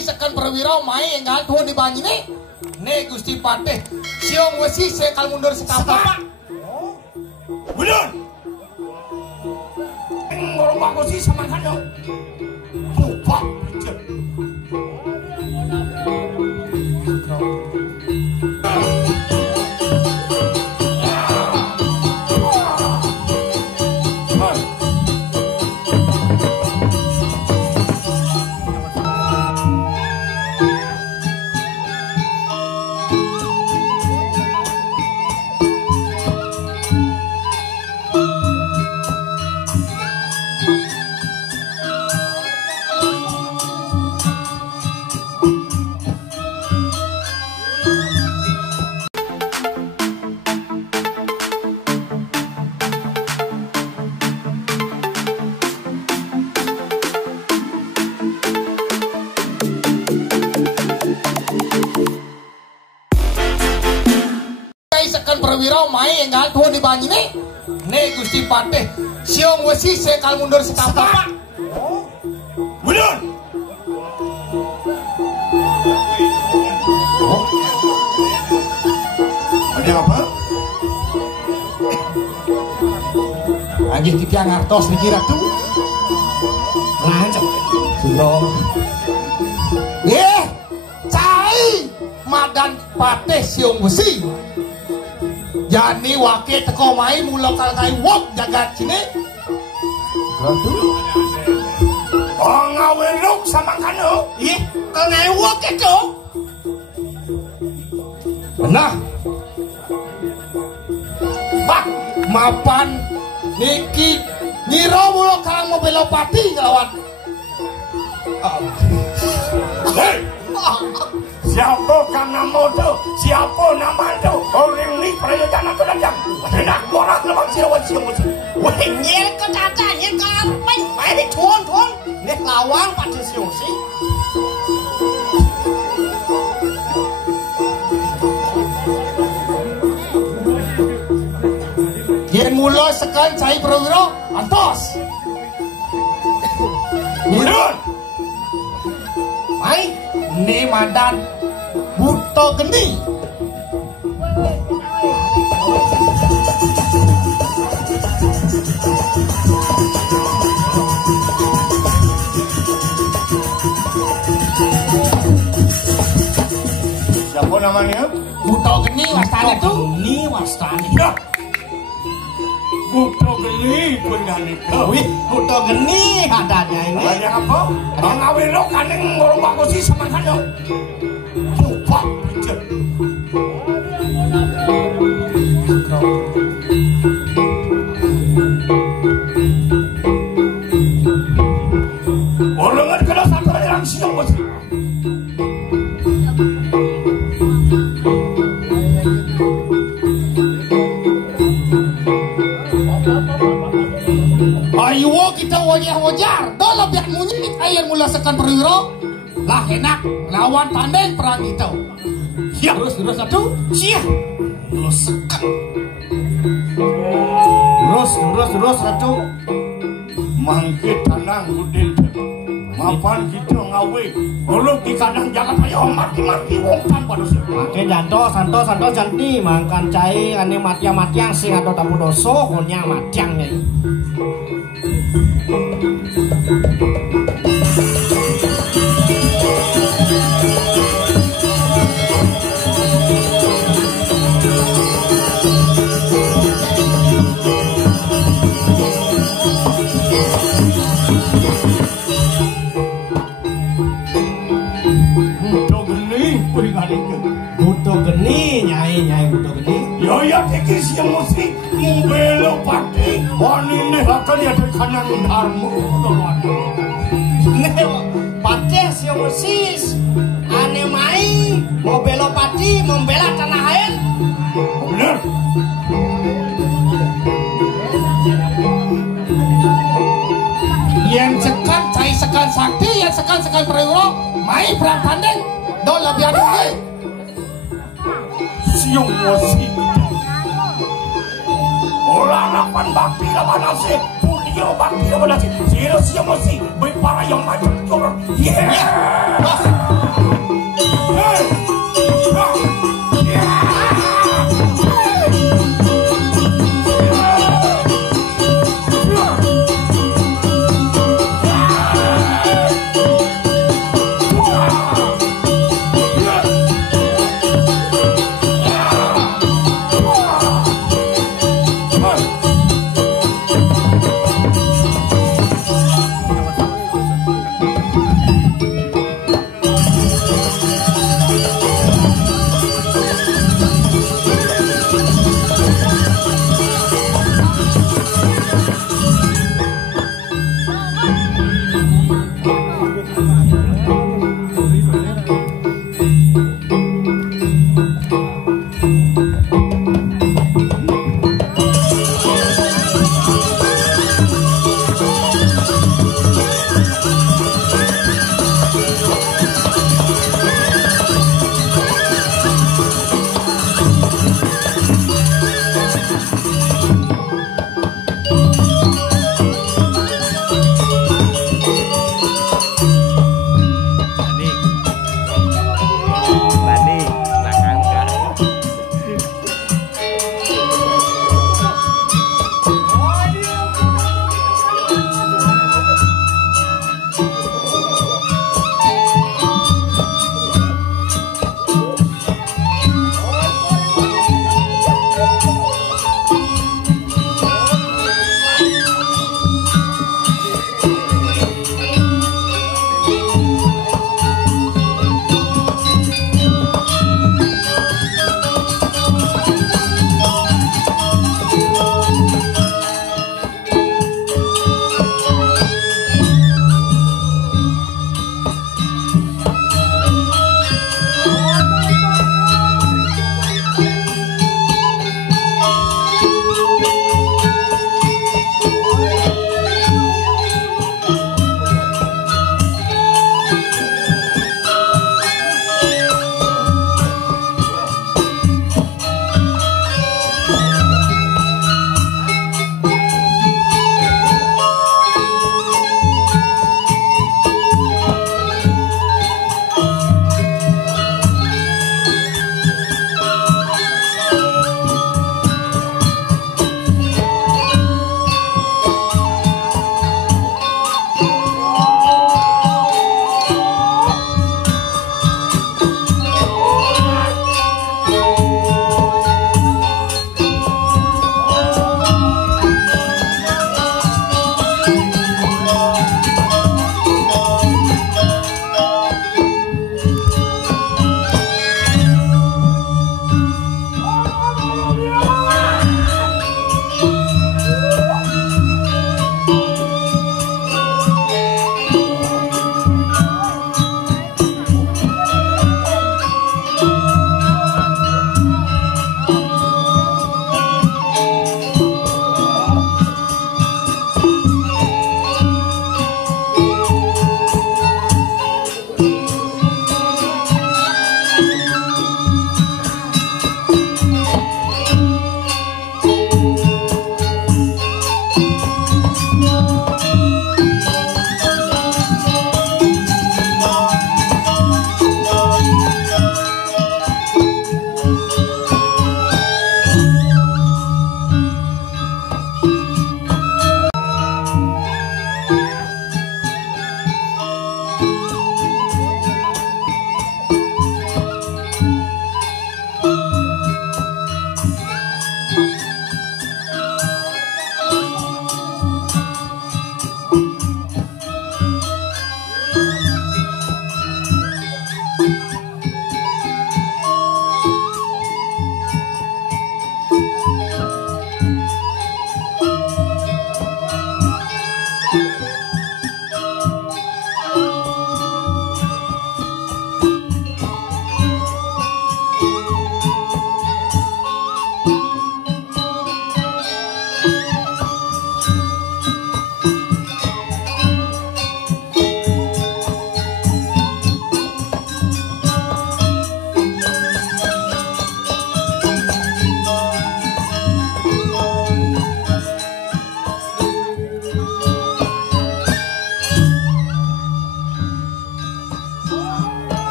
cai sekan perwira mai enggal tuh di banyi nih Gusti Patih siung wesi sekal mundur sekapak mundur ngorong aku sih sama kan dong lupa perwira mai enggal tuh di banyi nih Gusti Patih siung wesi sekal mundur sekapak mundur ada apa? lagi tiga ngartos dikira tuh lanjut sudah cai madan Patih siung wesi jani wakil teko mai mula kal kai wok jagat sini oh ngaweluk sama kanu ih kal ngai wok itu nah bak mapan niki nyiro mula kal mau belopati ngelawan hei siapa kan nama tu? Siapa nama tu? Orang ni perayaan aku datang. Nak borak lepas siawan siang macam. Wah, nyel ke tata, nyel ke apa? Mai di tuan. Nek lawang pada siang si. Yen mula sekan cai perwira antos. Mundur. Mai ni madan buto geni Siapa namanya? buto geni wastane tu Ni wastani. Ya. Buto geli penyanyi. Wih, buto geni adanya ini. Ada apa? Ngaweluk kan ngorong aku sih sama kanu. Lupa aja. Orang ada kena satu yang siang bos. ayo kita wajar dalam biak munyi air mula sekan perwira lah enak lawan tanding perang itu ya terus satu sia Terus sekat. Terus satu. Mangkit tanang udin. Mapan kita ngawe. Kalau di kadang jangan ayo mati wong tanpa dosa. Makin santo janti mangkan cai ane matiang sing atau tamu doso konya matiangnya. Butuh geni nyai butuh geni. Ya iki sing mesti mbelo pati. Wanine hakane ada kanang dharma to. Nek pati sing mesti ane mai mau belopati membela tanah air. Bener. yang sekan cai sekan sakti yang sekan perwira mai perang tanding do lebih anu Siung wasi. Olah lapan bakti lawan nasi. Pudio bakti lawan nasi. Siung wasi. Berpara yang macam curang. Yeah.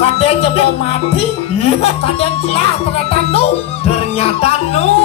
kadang jebol mati, kadang celah ternyata nu. Ternyata nu.